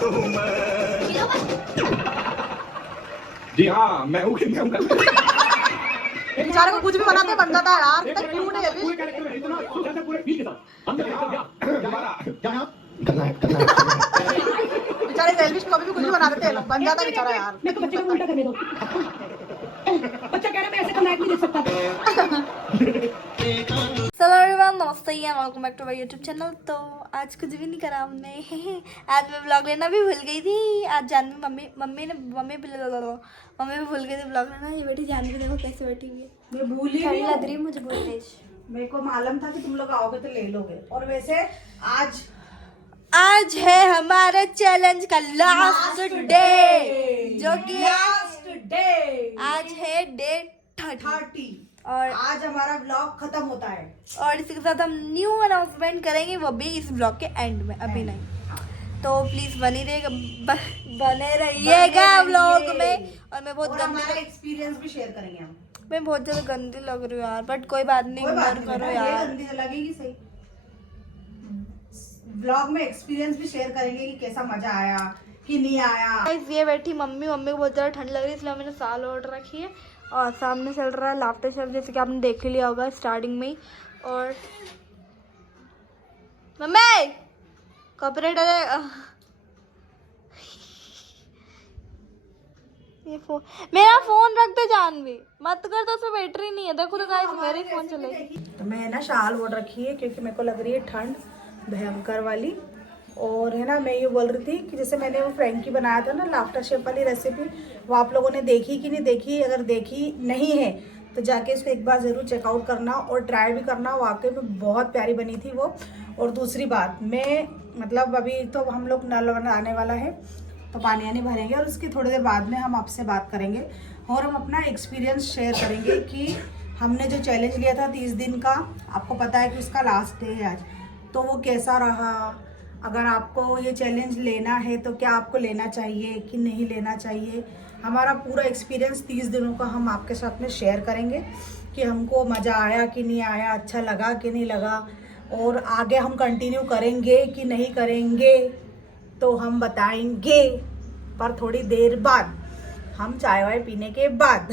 जी हाँ मैं हूँ बेचारे को कुछ भी बनाते बन जाता है यार, तक क्यों नहीं है बेचारे एल्विश को कभी भी कुछ भी बना देते हैं, बन जाता है बेचारा यार। मैं तो बच्चे को उल्टा करने दो। बच्चा कह रहा है मैं ऐसे कम लाइट नहीं दे सकता। हेलो एवरीवन, नमस्ते and welcome back to my YouTube channel. तो आज कुछ भी नहीं करा हमने। आज मैं ब्लॉग लेना भी भूल गई थी। आज जानवी मम्मी भी भूल गई थी ब्लॉग लेना। ये बेटी जानवी देखो कैसे बैठी हुई है। मैं भूल ही ठंड गई। लग रही है मुझे बहुत तेज। मेरे को मालूम था कि तुम लोग आओगे तो ले लोगे। और वैसे आज है हमारे चैलेंज का लास्ट डे, जो कि लास्ट डे आज है डे 30 और आज हमारा ब्लॉग खत्म होता है। और इसी के साथ हम न्यू अनाउंसमेंट करेंगे, वो भी इस ब्लॉग के एंड में, अभी नहीं। तो प्लीज बने रहिएगा ब्लॉग में। और मैं बहुत हमारा एक्सपीरियंस भी शेयर करेंगे हम। मैं बहुत ज्यादा गंदी लग रही हूँ यार, बट कोई बात नहीं, इग्नोर करो यार। गंदी तो लगेगी सही। ब्लॉग में एक्सपीरियंस भी शेयर करेंगे कि कैसा मजा आया कि नहीं आया। Guys, ये बैठी मम्मी को बहुत ज्यादा ठंड लग रही है, इसलिए मैंने साल ऑर्डर रखी है। और सामने चल रहा है लाफ्टर शेफ, जैसे कि आपने देख ही लिया होगा स्टार्टिंग में ही। और मम्मी कॉपीराइट आ जाएगा। ये फोन, मेरा फोन रख दे जानवी, मत कर, तो उसमें बैटरी नहीं है। देखो तो गाइस मेरा ही फोन चलेगी। तो मैं ना शाल ओढ़ रखी है क्योंकि मेरे को लग रही है ठंड भयंकर वाली। और है ना, मैं ये बोल रही थी कि जैसे मैंने वो फ्रैंकी बनाया था ना लाफ्टर शेफ वाली रेसिपी, वो आप लोगों ने देखी कि नहीं देखी? अगर देखी नहीं है तो जाके इसको एक बार ज़रूर चेकआउट करना और ट्राई भी करना। वाकई में बहुत प्यारी बनी थी वो। और दूसरी बात, मैं मतलब अभी तो हम लोग नल आने वाला है तो पानी आनी भरेंगे और उसकी थोड़ी देर बाद में हम आपसे बात करेंगे और हम अपना एक्सपीरियंस शेयर करेंगे कि हमने जो चैलेंज लिया था 30 दिन का, आपको पता है कि उसका लास्ट डे है आज, तो वो कैसा रहा। अगर आपको ये चैलेंज लेना है तो क्या आपको लेना चाहिए कि नहीं लेना चाहिए। हमारा पूरा एक्सपीरियंस 30 दिनों का हम आपके साथ में शेयर करेंगे कि हमको मज़ा आया कि नहीं आया, अच्छा लगा कि नहीं लगा, और आगे हम कंटिन्यू करेंगे कि नहीं करेंगे तो हम बताएंगे, पर थोड़ी देर बाद, हम चाय वाय पीने के बाद।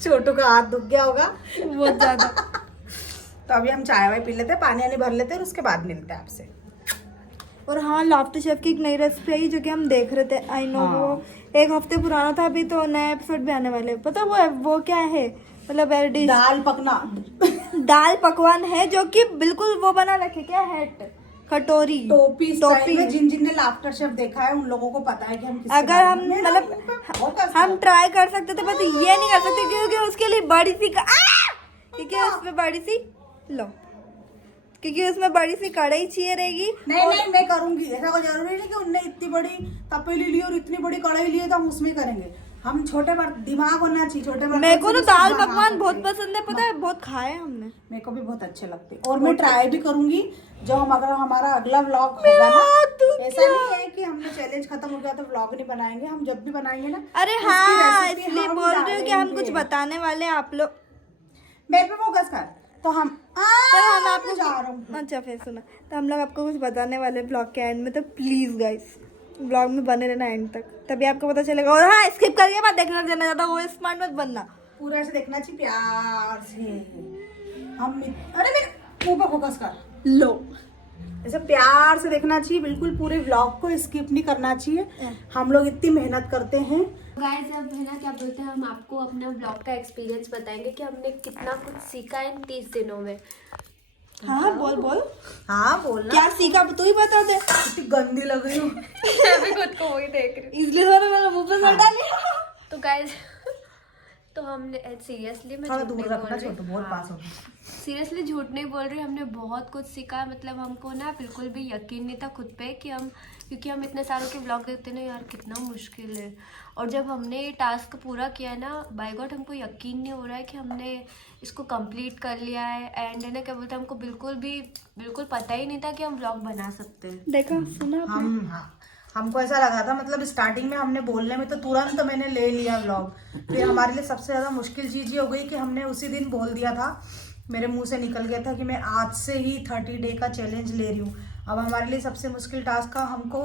छोटू का हाथ दुख गया होगा बहुत ज्यादा। तो अभी हम चाय वाय पी लेते हैं, पानी वानी भर लेते हैं और उसके बाद मिलते हैं आपसे। और हाँ, लाफ्टर शेफ की एक नई रेसिपी आई जो कि हम देख रहे थे। आई नो हाँ। वो 1 हफ्ते पुराना था, अभी तो नया एपिसोड भी आने वाले। पता वो क्या है? मतलब दाल पकना दाल पकवान है जो कि बिल्कुल वो बना रखे, क्या है, कटोरी टोपी में। जिन जिन ने लाफ्टर शेफ देखा है उन लोगों को पता है कि हम अगर हम मतलब हम ट्राई कर सकते थे, बस ये नहीं कर सकते क्योंकि उसके लिए बड़ी सी क्योंकि उसमें बड़ी सी क्योंकि उसमें बड़ी सी कढ़ाई चाहिए रहेगी। नहीं मैं करूंगी। ऐसा कोई जरूरी नहीं कि उनने इतनी बड़ी तपेली ली और इतनी बड़ी कढ़ाई ली है तो हम उसमें करेंगे। हम छोटे दिमाग होना चाहिए, छोटे मेरे को तो दाल पकवान बहुत पसंद है, पता है, बहुत खाए हमने। मेरे को भी बहुत अच्छे लगते हैं और मैं ट्राई भी करूंगी। जो हम अगर हमारा अगला व्लॉग होगा ना, ऐसा नहीं है कि हमने चैलेंज खत्म हो गया तो व्लॉग नहीं बनाएंगे। हम जब भी बनाएंगे ना, अरे हाँ, इसलिए बोल रही हूँ कि हम कुछ बताने वाले हैं। आप लोग मेरे पे फोकस कर। तो हम आपको जा रहा हूँ। अच्छा फिर सुना, तो हम लोग आपको कुछ बताने वाले ब्लॉग के एंड में। तो प्लीज गाइस ब्लॉग में बने रहना एंड तक, तभी आपको पता चलेगा। और हाँ, स्किप करके बाद देखने लग जाना, ज्यादा वो स्मार्ट मत बनना। पूरा ऐसे देखना चाहिए, प्यार से। हम अरे मेरे मुंह पे फोकस कर लो। ऐसे प्यार से देखना चाहिए, बिल्कुल पूरे व्लॉग को स्किप नहीं करना चाहिए। हम लोग इतनी मेहनत करते हैं। गाइस अब है ना, क्या बोलते हैं, हम आपको अपना ब्लॉग का एक्सपीरियंस बताएंगे कि हमने कितना कुछ सीखा इन 30 दिनों में। हाँ बोल हाँ बोलना। क्या सीखा तू ही बता दे। कितनी गंदी लग रही हूँ। मैं भी खुद को वही देख रही इसलिए तो मेरा मुंह पे सर डाली। हूँ। तो गाइस तो हमने सीरियसली, मैं थोड़ा झूठ दूर नहीं रखना, बोल रही। छोटू बहुत पास हो। सीरियसली झूठ नहीं बोल रही, हमने बहुत कुछ सीखा। मतलब हमको ना बिल्कुल भी यकीन नहीं था खुद पे कि हम, क्योंकि हम इतने सालों के व्लॉग देखते ना यार, कितना मुश्किल है। और जब हमने ये टास्क पूरा किया ना, बाय गॉड हमको यकीन नहीं हो रहा है कि हमने इसको कंप्लीट कर लिया है। एंड है ना, क्या बोलते हैं, हमको बिल्कुल पता ही नहीं था कि हम व्लॉग बना सकते हैं। देखा सुना हमको ऐसा लगा था, मतलब स्टार्टिंग में हमने बोलने में तो तुरंत मैंने ले लिया व्लॉग। फिर हमारे लिए सबसे ज़्यादा मुश्किल चीज़ ये हो गई कि हमने उसी दिन बोल दिया था, मेरे मुंह से निकल गया था कि मैं आज से ही 30 डे का चैलेंज ले रही हूँ। अब हमारे लिए सबसे मुश्किल टास्क था, हमको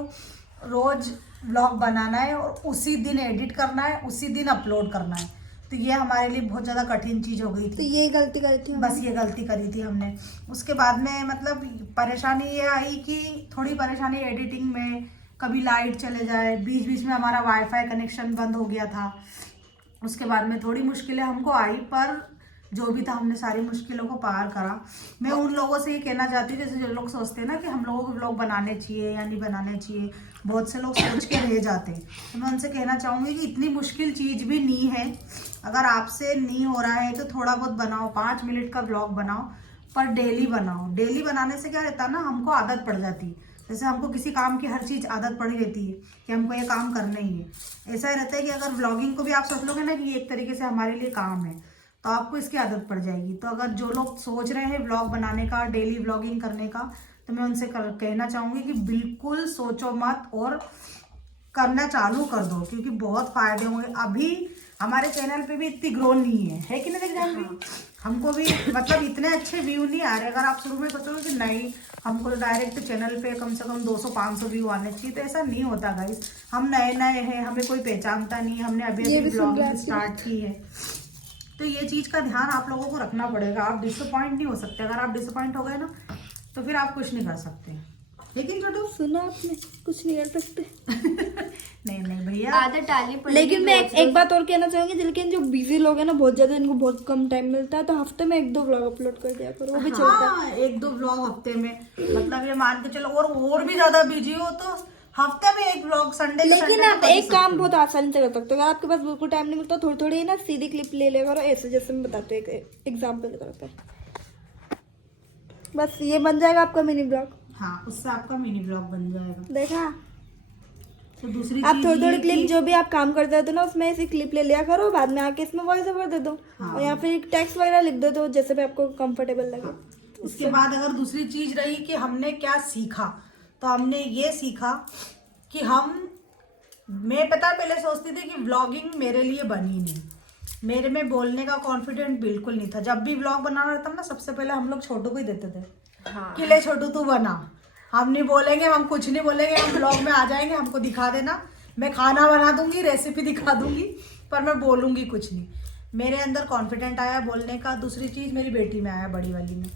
रोज़ व्लॉग बनाना है और उसी दिन एडिट करना है, उसी दिन अपलोड करना है। तो ये हमारे लिए बहुत ज़्यादा कठिन चीज़ हो गई थी। तो ये गलती करी थी बस ये गलती करी थी हमने। उसके बाद में मतलब परेशानी ये आई कि थोड़ी परेशानी एडिटिंग में, कभी लाइट चले जाए, बीच बीच में हमारा वाईफाई कनेक्शन बंद हो गया था। उसके बाद में थोड़ी मुश्किलें हमको आई, पर जो भी था हमने सारी मुश्किलों को पार करा। मैं उन लोगों से ये कहना चाहती हूँ, जैसे जो लोग सोचते हैं ना कि हम लोगों को व्लॉग बनाने चाहिए या नहीं बनाने चाहिए, बहुत से लोग सोच के रह जाते हैं। तो मैं उनसे कहना चाहूँगी कि इतनी मुश्किल चीज़ भी नहीं है। अगर आपसे नहीं हो रहा है तो थोड़ा बहुत बनाओ, 5 मिनट का व्लॉग बनाओ, पर डेली बनाओ। डेली बनाने से क्या रहता है ना, हमको आदत पड़ जाती है। जैसे हमको किसी काम की हर चीज़ आदत पड़ रहती है कि हमको ये काम करना ही है। ऐसा रहता है कि अगर व्लॉगिंग को भी आप सोच लोगे ना कि ये एक तरीके से हमारे लिए काम है, तो आपको इसकी आदत पड़ जाएगी। तो अगर जो लोग सोच रहे हैं व्लॉग बनाने का, डेली व्लॉगिंग करने का, तो मैं उनसे कहना चाहूँगी कि बिल्कुल सोचो मत और करना चालू कर दो, क्योंकि बहुत फायदे होंगे। अभी हमारे चैनल पे भी इतनी ग्रो नहीं है कि नहीं जानवी? हमको भी मतलब इतने अच्छे व्यू नहीं आ रहे। अगर आप शुरू में सोचोगे कि नहीं हमको तो डायरेक्ट चैनल पे कम से कम 200-500 व्यू आने चाहिए, तो ऐसा नहीं होता गाइस। हम नए नए हैं, हमें कोई पहचानता नहीं, हमने अभी अभी ब्लॉगिंग स्टार्ट की है। तो ये चीज़ का ध्यान आप लोगों को रखना पड़ेगा। आप डिसअपॉइंट नहीं हो सकते। अगर आप डिसअपॉइंट हो गए ना, तो फिर आप कुछ नहीं कर सकते। लेकिन छोटू सुना आपने, कुछ नहीं कर सकते। नहीं भैया, आदत डालनी पड़ेगी। लेकिन मैं एक बात और कहना चाहूंगी, लेकिन जो बिजी लोग हैं ना, बहुत ज्यादा, इनको बहुत कम टाइम मिलता है, तो हफ्ते में 1-2 व्लॉग अपलोड कर दिया करो, वो भी चलता है। हाँ, 1-2 व्लॉग हफ्ते में, मतलब ये मान के चलो। और भी ज्यादा बिजी हो तो हफ्ते में 1 व्लॉग, संडे। लेकिन आप एक काम बहुत आसानी से कर सकते हो। अगर आपके पास बिल्कुल टाइम नहीं मिलता, थोड़ी थोड़ी ना सीधी क्लिप ले ले करो, ऐसे जैसे मैं बताती हूँ, एक एग्जाम्पल के तौर पर। बस ये बन जाएगा आपका मिनी ब्लॉग। हाँ, उससे आपका मिनी ब्लॉग बन जाएगा। देखा? तो दूसरी आप चीज थोड़ी थोड़ी ये क्लिप, कि- जो भी आप काम करते हो ना, उसमें ऐसी क्लिप ले लिया करो, बाद में आके इसमें वॉइस ओवर दे दो। हाँ। और या फिर टेक्स्ट वगैरह लिख दो, तो जैसे भी आपको कंफर्टेबल लगे। उसके बाद अगर दूसरी चीज रही कि हमने क्या सीखा, तो हमने ये सीखा कि मैं पता पहले सोचती थी कि व्लॉगिंग मेरे लिए बनी नहीं। मेरे में बोलने का कॉन्फिडेंट बिल्कुल नहीं था। जब भी व्लॉग बनाना रहता ना, सबसे पहले हम लोग छोटू को ही देते थे कि ले छोटू तू बना। हम नहीं बोलेंगे, हम कुछ नहीं बोलेंगे, हम व्लॉग में आ जाएंगे, हमको दिखा देना, मैं खाना बना दूंगी, रेसिपी दिखा दूंगी, पर मैं बोलूंगी कुछ नहीं। मेरे अंदर कॉन्फिडेंट आया बोलने का। दूसरी चीज मेरी बेटी में आया, बड़ी वाली में।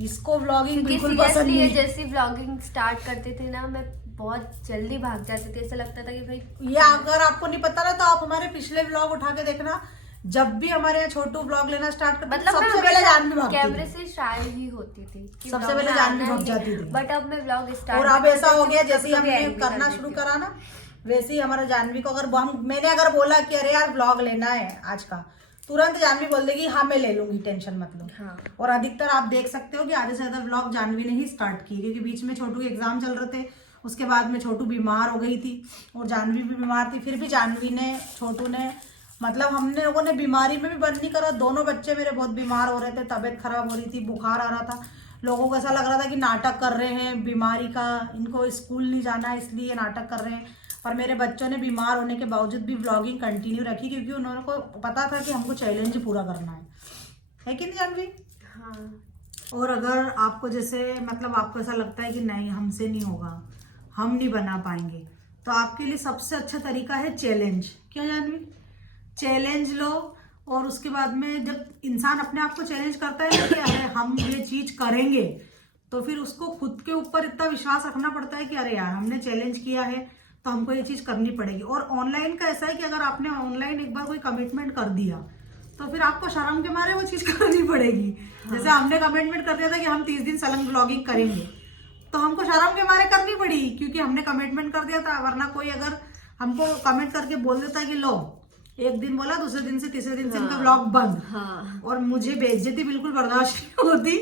इसको व्लॉगिंग बिल्कुल पसंद नहीं है। जैसे व्लॉगिंग स्टार्ट करते थे ना, मैं बहुत जल्दी भाग जाती थी। ऐसा लगता था कि भाई, या अगर आपको नहीं पता ना, तो आप हमारे पिछले व्लॉग उठा के देखना। जब भी हमारे यहाँ छोटू व्लॉग लेना स्टार्ट करते, मतलब सबसे पहले जानवी भागती कैमरे थी। से शाय ही होती थी, सबसे पहले जानवी भाग जाती थी। बट अब मैं व्लॉग स्टार्ट, और अब ऐसा हो गया, जैसे ही हमने करना शुरू करा ना, वैसे ही हमारा जानवी को मैंने अगर बोला कि अरे यार व्लॉग लेना है आज का, तुरंत जानवी बोल देगी हाँ मैं ले लूंगी, टेंशन मत लो। हाँ। और अधिकतर आप देख सकते हो कि आधे से ज्यादा व्लॉग जानवी ने ही स्टार्ट की, क्योंकि बीच में छोटू के एग्जाम चल रहे थे। उसके बाद में छोटू बीमार हो गई थी और जानवी भी बीमार थी। फिर भी जानवी ने, छोटू ने, मतलब हमने लोगों ने बीमारी में भी बंद नहीं करा। दोनों बच्चे मेरे बहुत बीमार हो रहे थे, तबीयत खराब हो रही थी, बुखार आ रहा था। लोगों को ऐसा लग रहा था कि नाटक कर रहे हैं बीमारी का, इनको स्कूल नहीं जाना है इसलिए नाटक कर रहे हैं। पर मेरे बच्चों ने बीमार होने के बावजूद भी व्लॉगिंग कंटिन्यू रखी, क्योंकि उन्होंने को पता था कि हमको चैलेंज पूरा करना है कि नहीं जानवी? हाँ। और अगर आपको जैसे मतलब आपको ऐसा लगता है कि नहीं हमसे नहीं होगा, हम नहीं बना पाएंगे, तो आपके लिए सबसे अच्छा तरीका है चैलेंज। क्या जानवी? चैलेंज लो। और उसके बाद में जब इंसान अपने आप को चैलेंज करता है कि अरे हम ये चीज करेंगे, तो फिर उसको खुद के ऊपर इतना विश्वास रखना पड़ता है कि अरे यार हमने चैलेंज किया है तो हमको ये चीज करनी पड़ेगी। और ऑनलाइन का ऐसा है कि अगर आपने ऑनलाइन एक बार कोई कमिटमेंट कर दिया, तो फिर आपको शर्म के मारे वो चीज करनी पड़ेगी। जैसे हमने कमिटमेंट कर दिया था कि हम 30 दिन सलंग ब्लॉगिंग करेंगे, तो हमको शर्म के मारे करनी पड़ी, क्योंकि हमने कमिटमेंट कर दिया था। वरना कोई अगर हमको कमेंट करके बोल देता कि लो एक दिन बोला, दूसरे दिन से तीसरे दिन से इनका व्लॉग बंद। हाँ। और मुझे बेइज्जती बिल्कुल बर्दाश्त नहीं होती,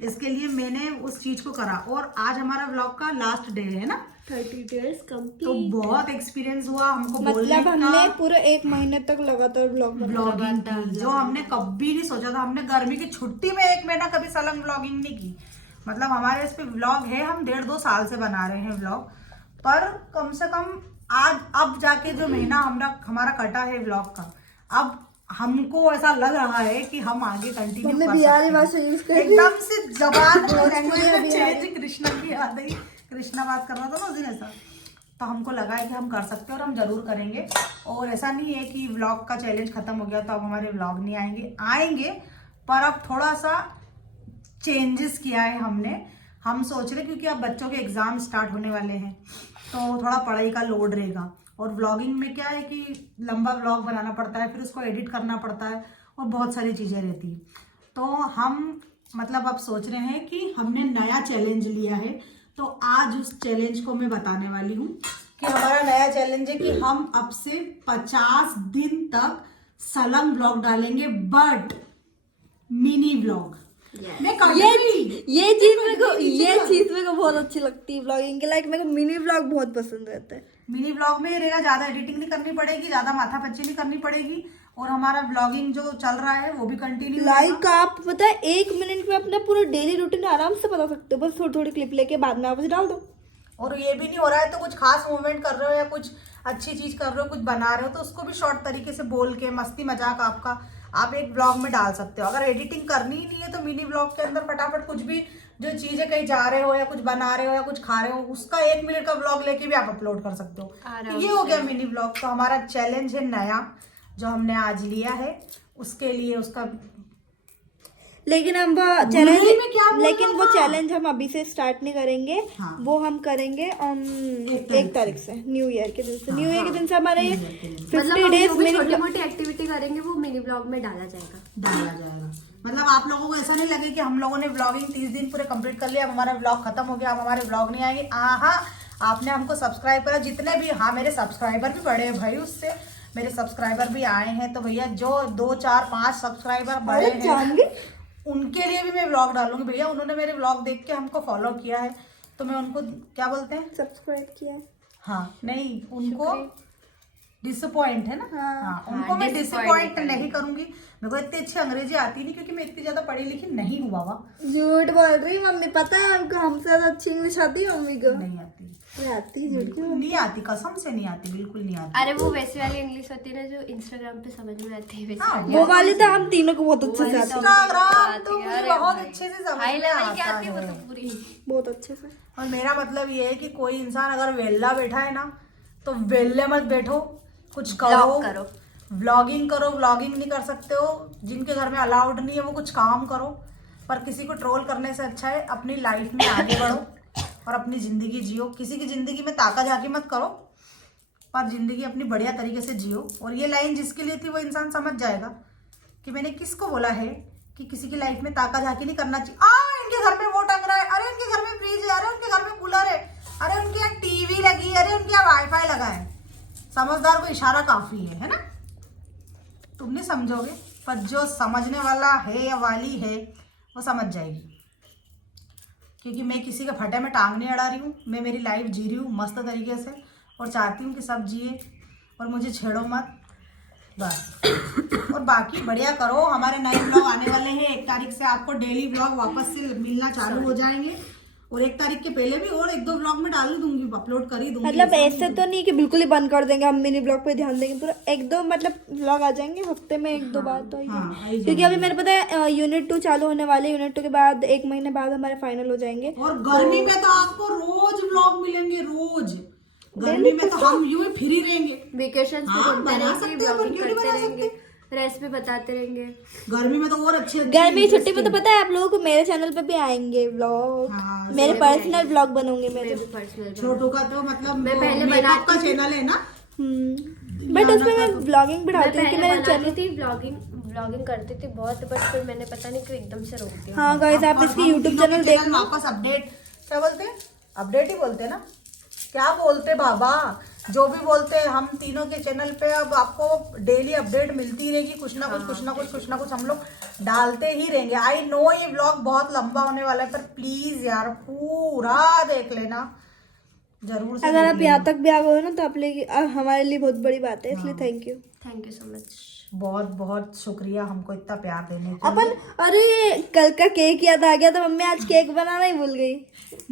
इसके लिए मैंने उस चीज को करा। और आज हमारा व्लॉग का लास्ट डे है ना, 30 days कंप्लीट। तो बहुत एक्सपीरियंस हुआ हमको बोलने मतलब का। हमने पूरे 1 महीने तक लगातार ब्लॉगिंग की, जो हमने कभी नहीं सोचा था। हमने गर्मी की छुट्टी में 1 महीना कभी सलंग ब्लॉगिंग नहीं की। मतलब हमारे इस पे व्लॉग है, हम 1.5-2 साल से बना रहे हैं व्लॉग, पर कम से कम आज अब जाके जो महीना हमारा कटा है व्लॉग का, अब हमको ऐसा लग रहा है कि हम आगे कंटिन्यू कर सकते हैं। एकदम से जबान लैंग्वेज में चेंज। कृष्णा की याद आई, कृष्णा बात कर रहा था ना उस दिन ऐसा। तो हमको लगा है कि हम कर सकते हैं और हम ज़रूर करेंगे। और ऐसा नहीं है कि व्लॉग का चैलेंज ख़त्म हो गया तो अब हमारे व्लॉग नहीं आएंगे, पर अब थोड़ा सा चेंजेस किया है हमने। हम सोच रहे क्योंकि अब बच्चों के एग्ज़ाम स्टार्ट होने वाले हैं तो थोड़ा पढ़ाई का लोड रहेगा, और व्लॉगिंग में क्या है कि लंबा व्लॉग बनाना पड़ता है, फिर उसको एडिट करना पड़ता है और बहुत सारी चीज़ें रहती हैं। तो हम मतलब अब सोच रहे हैं कि हमने नया चैलेंज लिया है, तो आज उस चैलेंज को मैं बताने वाली हूँ कि हमारा नया चैलेंज है कि हम अब से 50 दिन तक सलंग व्लॉग डालेंगे, बट मिनी व्लॉग। मैं ये चीज मेरे को बहुत अच्छी लगती है व्लॉगिंग के। लाइक मेरे को मिनी व्लॉग बहुत पसंद रहता है। मिनी व्लॉग में रहेगा, ज्यादा एडिटिंग नहीं करनी पड़ेगी, ज्यादा माथापच्ची नहीं करनी पड़ेगी, और हमारा व्लॉगिंग जो चल रहा है वो भी कंटिन्यू। लाइक आप पता है 1 मिनट में अपना पूरा डेली रूटीन आराम से बता सकते हो, बस थोड़ी थोड़ी क्लिप लेके बाद में वापस डाल दो। और ये भी नहीं हो रहा है तो कुछ खास मूवमेंट कर रहे हो या कुछ अच्छी चीज कर रहे हो, कुछ बना रहे हो, तो उसको भी शॉर्ट तरीके से बोल के मस्ती मजाक आपका आप एक व्लॉग में डाल सकते हो। अगर एडिटिंग करनी ही नहीं है तो मिनी व्लॉग के अंदर फटाफट कुछ भी जो चीजें कहीं जा रहे हो या कुछ बना रहे हो या कुछ खा रहे हो उसका 1 मिनट का व्लॉग लेके भी आप अपलोड कर सकते हो। ये हो गया मिनी व्लॉग। तो हमारा चैलेंज है नया जो हमने आज लिया है, उसके लिए उसका लेकिन हम वो चैलेंज हम अभी से स्टार्ट नहीं करेंगे। हाँ। वो हम करेंगे 1 तारीख से, न्यू ईयर के दिन से। न्यू ईयर के दिन से हमारे 50 डेज छोटी मोटी एक्टिविटी करेंगे वो मिनी ब्लॉग में डाला जाएगा। मतलब आप लोगों को ऐसा नहीं लगे कि हम लोगों ने व्लॉगिंग 30 दिन पूरे कंप्लीट कर लिया, अब हमारा व्लॉग खत्म हो गया, अब हमारे व्लॉग नहीं आएंगे। आपने हमको सब्सक्राइब करा, जितने भी, हाँ मेरे सब्सक्राइबर भी बढ़े भाई, उससे मेरे सब्सक्राइबर भी आए हैं। तो भैया जो 2 4 5 सब्सक्राइबर बढ़े हैं उनके लिए भी मैं व्लॉग डालूंगी। भैया उन्होंने मेरे व्लॉग देख के हमको फॉलो किया है तो मैं उनको क्या बोलते हैं, सब्सक्राइब किया है। हाँ नहीं, उनको डिसअपॉइंट है ना। हाँ, उनको मैं डिसअपॉइंट नहीं करूंगी। मेरे को इतनी अच्छी अंग्रेजी आती नहीं क्योंकि मैं इतनी ज्यादा पढ़ी लिखी नहीं हुआ हुआ। झूठ बोल रही मम्मी, पता है आपको हमसे ज्यादा अच्छी इंग्लिश आती है मम्मी को? नहीं आती। नहीं आती, कसम से नहीं आती, बिल्कुल नहीं आती। अरे वो वैसे वाली इंग्लिश होती है ना जो इंस्टाग्राम पे समझ में आती है। हाँ, वो वाली तो हम तीनों को बहुत अच्छे से आती है। इंस्टाग्राम तो मुझे बहुत अच्छे से समझ में आता है, वो तो पूरी बहुत अच्छे से। और मेरा मतलब ये है कि कोई इंसान अगर वेल्ला बैठा है ना तो वेल्ले मत बैठो, कुछ करो, व्लॉगिंग करो। व्लॉगिंग नहीं कर सकते हो, जिनके घर में अलाउड नहीं है वो कुछ काम करो, पर किसी को ट्रोल करने से अच्छा है अपनी लाइफ में आगे बढ़ो और अपनी जिंदगी जियो। किसी की जिंदगी में ताका झाकी मत करो, पर जिंदगी अपनी बढ़िया तरीके से जियो। और ये लाइन जिसके लिए थी वो इंसान समझ जाएगा कि मैंने किसको बोला है कि किसी की लाइफ में ताका झाकी नहीं करना चाहिए। इनके घर में वो टंग रहा है, अरे इनके घर में फ्रिज है, अरे उनके घर में कूलर है, अरे उनके यहाँ टीवी लगी है, अरे उनके यहाँ वाईफाई लगा है। समझदार को इशारा काफी है ना। तुम नहीं समझोगे, पर जो समझने वाला है या वाली है वो समझ जाएगी। क्योंकि मैं किसी के फटे में टांग नहीं अड़ा रही हूँ, मैं मेरी लाइफ जी रही हूँ मस्त तरीके से और चाहती हूँ कि सब जिए और मुझे छेड़ो मत बस। और बाकी बढ़िया करो। हमारे नए ब्लॉग आने वाले हैं। 1 तारीख से आपको डेली ब्लॉग वापस से मिलना चालू हो जाएंगे, और 1 तारीख के पहले भी और 1-2 ब्लॉग में डाल दूंगी, अपलोड कर ही दूंगी। मतलब ऐसे तो नहीं कि बिल्कुल ही बंद कर देंगे, हम मिनी ब्लॉग पे ध्यान देंगे पूरा। 1-2 मतलब ब्लॉग आ जाएंगे हफ्ते में 1-2 बार तो क्योंकि अभी मेरे पता है यूनिट 2 चालू होने वाले। यूनिट 2 के बाद 1 महीने बाद हमारे फाइनल हो जाएंगे। और गर्मी में तो आपको रोज ब्लॉग मिलेंगे, रोज गर्मी में तो हम यूं ही फ्री रहेंगे। वेकेशन करते रहेंगे, रेसिपी बताते रहेंगे। गर्मी में तो और अच्छे गर्मी की छुट्टी में तो पता है आप लोगों को मेरे चैनल पे भी आएंगे व्लॉग। मेरे पर्सनल व्लॉग बनोगे मेरे। छोटू का तो मतलब मैं पहले मेकअप का चैनल है ना, बट उसमें मैं व्लॉगिंग भी डालती हूँ कि मेरे चैनल थी व्लॉगिंग करती थी बहुत, बट फिर मैंने पता नहीं क्यों एकदम से रोक दिया। हाँ गाइस, आप इसकी यूट्यूब चैनल देखना। वापस अपडेट, क्या बोलते हैं, अपडेट ही बोलते हैं ना, क्या बोलते बाबा, जो भी बोलते हैं। हम तीनों के चैनल पे अब आपको डेली अपडेट मिलती ही रहेगी, कुछ ना कुछ हम लोग डालते ही रहेंगे। आई नो ये व्लॉग बहुत लंबा होने वाला है, पर प्लीज यार पूरा देख लेना जरूर से। अगर आप यहाँ तक भी आ गए ना तो आप हमारे लिए बहुत बड़ी बात है, इसलिए थैंक यू सो मच। बहुत बहुत शुक्रिया हमको इतना प्यार देने के लिए। अरे कल का केक याद आ गया, तो मम्मी आज केक बनाना ही भूल गई।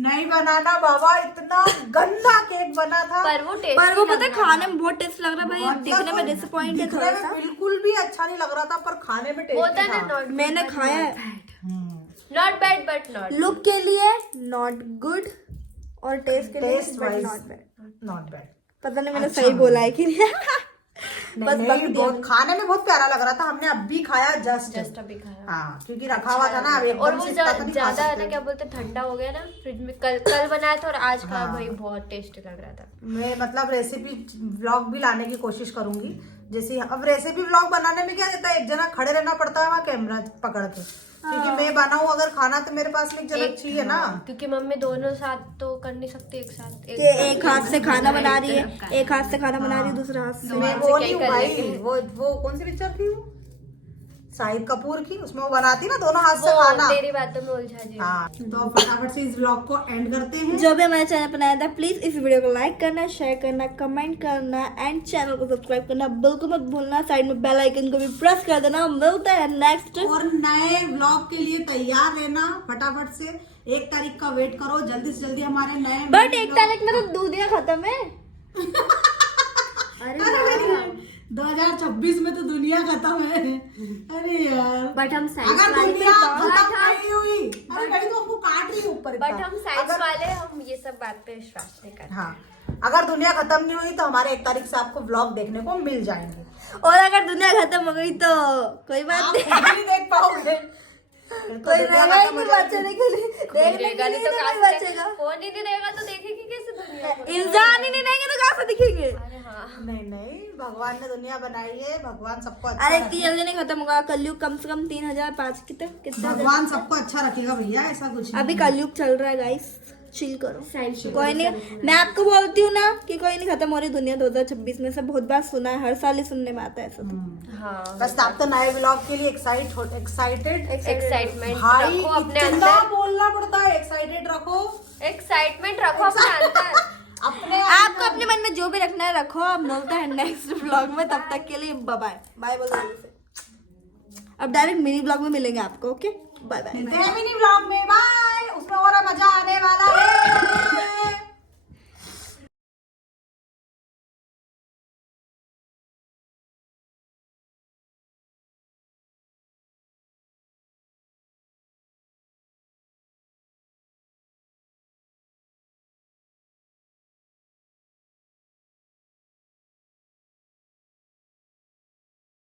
नहीं बनाना बाबा, इतना गंदा केक बना था, पर वो पता है खाने में बहुत टेस्ट लग रहा है भाई। दिखने में डिसअपॉइंट है थोड़ा सा, बिल्कुल भी अच्छा नहीं लग रहा था, पर खाने में टेस्ट था। मैंने खाया है, not bad but not, look के लिए नॉट गुड और टेस्ट के लिए नॉट बैड। Not bad. पता नहीं मैंने सही बोला है कि नहीं। बस नहीं, बहुत खाने में बहुत प्यारा लग रहा था। हमने अभी खाया जस्ट अभी खाया। हाँ, क्योंकि रखा हुआ था ना अभी और वो ज्यादा है ना, क्या बोलते हैं, ठंडा हो गया ना फ्रिज में। कल बनाया था और आज खाया भाई, बहुत टेस्टी लग रहा था। मैं मतलब रेसिपी व्लॉग भी लाने की कोशिश करूंगी। जैसे अब रेसिपी व्लॉग बनाने में क्या रहता है, एक जना खड़े रहना पड़ता है वहाँ कैमरा पकड़ के, क्योंकि मैं बनाऊं अगर खाना तो मेरे पास एक जना चाहिए ना, क्योंकि मम्मी दोनों साथ तो कर नहीं सकती एक साथ। ये एक हाथ से खाना बना रही है, एक हाथ से खाना बना रही है, दूसरा हाथ से। मैं वो नहीं हूँ भाई, वो कौन सी पिक्चर थी वो, शाहिद कपूर की, उसमें वो बनाती ना दोनों हाथ से खाना। तेरी बातों में उलझा जी। हाँ, तो फटाफट से इस व्लॉग को एंड करते हैं। जो भी हमारे चैनल पर नया था प्लीज इस वीडियो को लाइक करना, शेयर करना, कमेंट करना एंड चैनल को सब्सक्राइब करना बिल्कुल मत भूलना। साइड में बेल आइकन को भी प्रेस कर देना। मिलता है नेक्स्ट और नए व्लॉग के लिए तैयार रहना। फटाफट से 1 तारीख का वेट करो, जल्दी से जल्दी हमारे नए। बट 1 तारीख में तो दूधिया खत्म है। अरे 2026 में तो दुनिया खत्म है। अरे यार, बट हम साइंस अगर वाले दुनिया खत्म नहीं हुई, अरे भाई तो हमको काट रही ऊपर। बट हम साइंस वाले, हम ये सब बात पे विश्वास नहीं करते। हाँ, अगर दुनिया खत्म नहीं हुई तो हमारे 1 तारीख से आपको व्लॉग देखने को मिल जाएंगे। और अगर दुनिया खत्म हो गई तो कोई बात आप नहीं, खुद नहीं देख पाओगे। कोई रहेगा ही नहीं बचने के लिए, देखने के लिए तो कोई बचेगा। फोन ही नहीं रहेगा तो देखेगी कैसे दुनिया को? इंसान ही नहीं रहेंगे तो कहाँ से दिखेंगे। अरे हाँ, नहीं, भगवान ने दुनिया बनाई है, भगवान सबको अरे अच्छा इतनी जल्दी नहीं खत्म होगा कलयुग। कम से कम 3005 कितना भगवान सबको अच्छा रखेगा भैया, ऐसा कुछ नहीं। अभी कलयुग चल रहा है गाइस, चिल करो। साइंस कोई नहीं, मैं आपको बोलती हूँ ना कि कोई नहीं खत्म हो रही दुनिया 2026 में। से बहुत बार सुना है, हर साल ही सुनने में आता है ऐसा। तो हाँ, बस आप तो नए व्लॉग के लिए एक्साइटेड एक्साइटमेंट भाई, रखो अपने कितना अंदर। बोलना पड़ता है, एक्साइटेड रखो एक्साइटमेंट रखो अपने अंदर। अपने आपको अपने मन में जो भी रखना है रखो। अब मिलता है नेक्स्ट व्लॉग में, तब तक के लिए बाय बाय बोल दो से। अब डायरेक्ट मिनी व्लॉग में मिलेंगे आपको। Okay, bye bye. Mini vlog में बाय, उसमें और मजा आने वाला है।